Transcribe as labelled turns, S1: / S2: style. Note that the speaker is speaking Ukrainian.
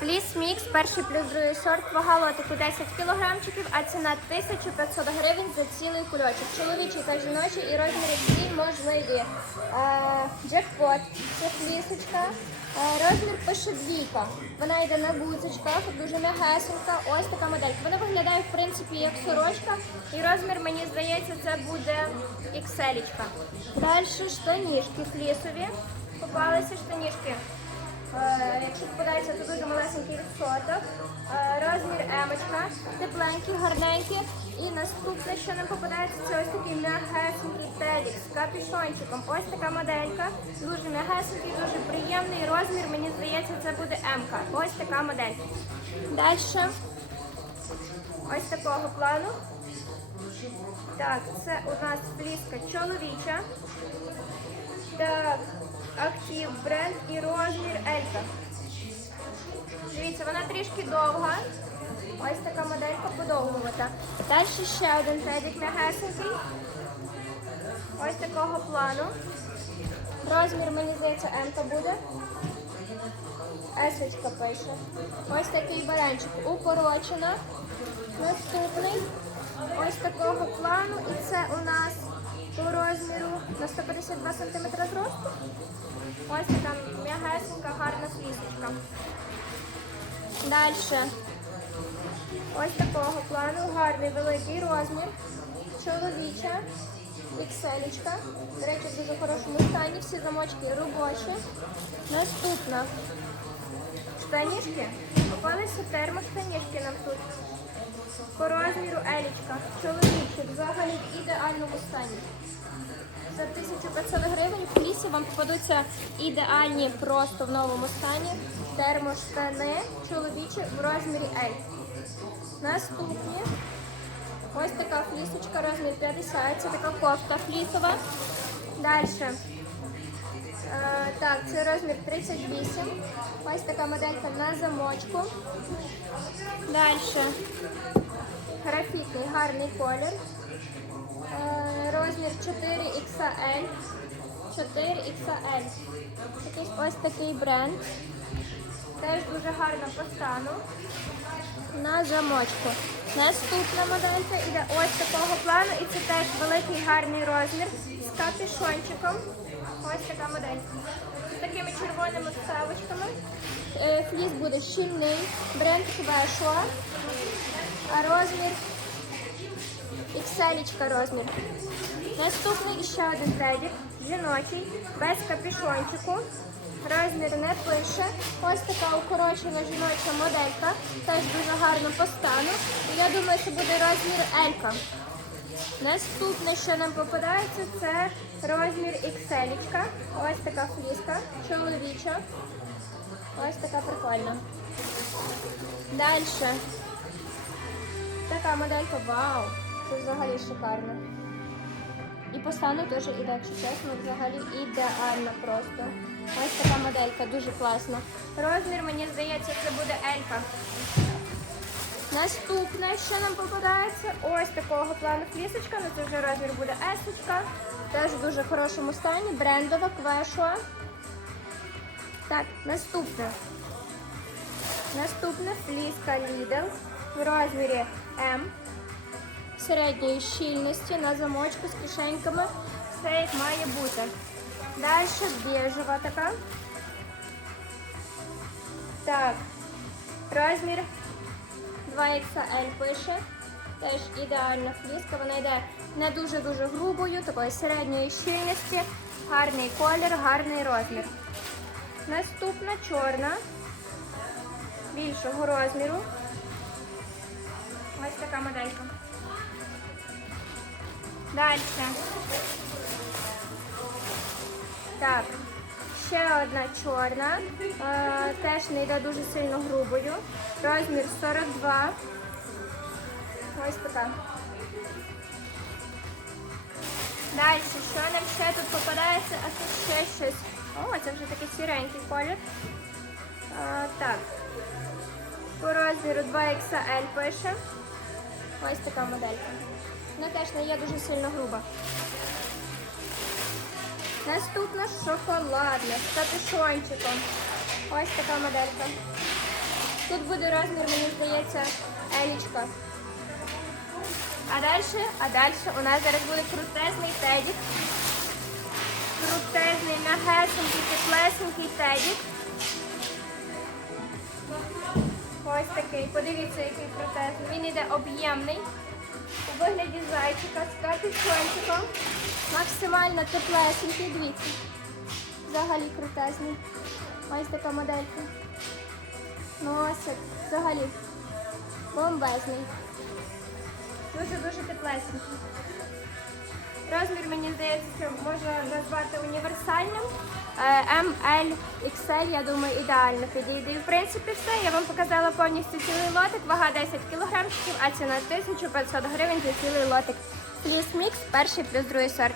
S1: Фліс мікс, перший плюс другий сорт, вага лотику 10 кілограмчиків, а ціна 1500 гривень за цілий кульочок. Чоловічий та жіночий і розміри всі можливі. Е, джекпот, це флісочка. Е, розмір пише двійка. Вона йде на гудзичках, дуже м'ягесенька. Ось така модель. Вона виглядає в принципі як сорочка. І розмір, мені здається, це буде XL. Далі штанішки флісові. Попалися штанішки. Е, Якщо попадається, то дуже малесенький відсоток. Е, Розмір емочка, тепленький, гарненький. І наступне, що нам попадається, це ось такий м'ягесенький тедік з капюшончиком. Ось така моделька. Дуже м'ягесенький, дуже приємний. Розмір, мені здається, це буде М-ка. Ось така модель. Далі. Ось такого плану. Так, це у нас фліска чоловіча. Актив бренд і розмір Елька. Дивіться, вона трішки довга. Ось така моделька подовгувата. Далі ще один педик м'ягесенький. Ось такого плану. Розмір, мені здається, М буде. Есочка пише. Ось такий баранчик укорочена. Наступний. Ось такого плану. І це у нас по розміру на 152 см зросту. Ось така м'ягесенька, гарна флісочка. Далі. Ось такого плану, гарний великий розмір. Чоловіча, ікселічка. До речі, в дуже хорошому стані. Всі замочки робочі. Наступна. Штанішки. Попалися термоштанішки нам тут. По розміру елічка. Чоловічі взагалі в ідеальному стані. За 1500 гривень в лісі вам попадуться ідеальні просто в новому стані термоштани чоловічі в розмірі L. Наступні. Ось така флісочка, розмір 50. Це така кофта флісова. Далі. Е, так, це розмір 38. Ось така моделька на замочку. Далі. Графітний гарний колір. Е, Розмір 4XL. 4XL. Якийсь ось такий бренд. Теж дуже гарно по стану. На замочку. Наступна моделька іде ось такого плану. І це теж великий гарний розмір з капюшончиком. Ось така моделька. З такими червоними вставочками. Е, Фліс буде щільний. Бренд Квешуа. А розмір XL розмір. Наступний ще один тедік, жіночий, без капюшончику. Розмір не пише. Ось така укорочена жіноча моделька. Теж дуже гарно по стану. І Я думаю, що буде розмір Елька. Наступне, що нам попадається, це розмір XL. Ось така фліска, чоловіча. Ось така прикольна. Далі. Така моделька, вау! Це взагалі шикарно. І по стану теж іде, якщо чесно, взагалі ідеально просто. Ось така моделька, дуже класна. Розмір, мені здається, це буде Елька. Наступне, що нам попадається, ось такого плану флісочка, ну це вже розмір буде есочка. Теж в дуже хорошому стані, брендова, квешуа. Так, наступне. Наступне фліска Lidl в розмірі М середньої щільності на замочку з кишеньками. Все як має бути. Далі біжева така. Так, розмір 2XL пише. Теж ідеальна фліска. Вона йде не дуже-дуже грубою, такої середньої щільності. Гарний колір, гарний розмір. Наступна чорна, більшого розміру. Ось така моделька. Далі. Так, ще одна чорна. Е, теж не йде дуже сильно грубою. Розмір 42. Ось така. Далі, що нам ще тут попадається? А тут ще щось. О, це вже такий сіренький колір. Е, так. По розміру 2XL пише. Ось така моделька. Вона теж не є дуже сильно груба. Наступна шоколадна з капюшончиком. Ось така моделька. Тут буде розмір, мені здається, елічка. А далі, а далі у нас зараз буде крутезний тедік. Крутезний, м'ягесенький, теплесенький тедік. Ось такий. Подивіться, який крутезний. Він іде об'ємний. У вигляді зайчика з капюшончиком. Максимально теплесенький. Дивіться. Взагалі крутезний. Ось така моделька. Носик. Взагалі. Бомбезний. Дуже-дуже теплесенький. Розмір, мені здається, що можна назвати універсальним. Е, M, L, XL, я думаю, ідеально підійде. І в принципі все. Я вам показала повністю цілий лотик, вага 10 кілограмчиків, а ціна 1500 гривень за цілий лотик. плюс мікс, перший плюс другий сорт.